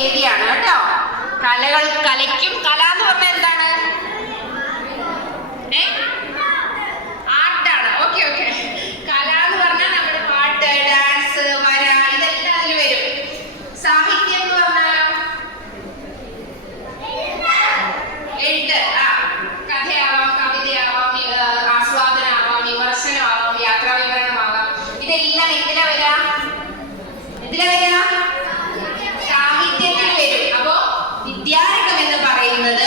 വേദിയാണ് കേട്ടോ. കലയ്ക്കും കല എന്ന് പറഞ്ഞാൽ എന്താണ്? ആർട്ടാണ്. Okay okay. കല എന്ന് പറഞ്ഞാൽ നമ്മുടെ പാട്ട്, ഡാൻസ്, വര, ഇതെല്ലാം അതിൽ വരും. സാഹിത്യം എന്ന് പറഞ്ഞാലോ എഴുത്ത്. കഥയാവാം, കവിതയാവാം, ആസ്വാദനമാവാം, വിമർശനമാവാം, യാത്രാവിവരണമാവാം. ഇതെല്ലാം എന്തിനാ വരാ? സാഹിത്യത്തിൽ വരും. അപ്പോ വിദ്യാരംഗം എന്ന് പറയുന്നത്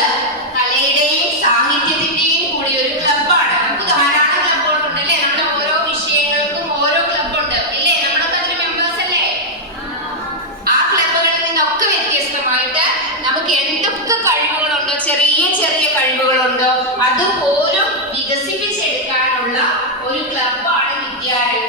കലയുടെയും സാഹിത്യത്തിന്റെയും കൂടി ഒരു ക്ലബ്ബാണ്. നമുക്ക് ധാരാളം ക്ലബ്ബുകളുണ്ട് അല്ലേ? നമ്മുടെ ഓരോ വിഷയങ്ങൾക്കും ഓരോ ക്ലബ്ബുണ്ട് ഇല്ലേ? നമ്മളൊക്കെ അതിന് മെമ്പേഴ്സ് അല്ലേ? ആ ക്ലബ്ബുകളിൽ നിന്നൊക്കെ വ്യത്യസ്തമായിട്ട് നമുക്ക് എന്തൊക്കെ കഴിവുകളുണ്ടോ, ചെറിയ ചെറിയ കഴിവുകളുണ്ടോ, അത് ഓരോ വികസിപ്പിച്ചെടുക്കാനുള്ള ഒരു ക്ലബ്ബാണ് വിദ്യാരംഗം.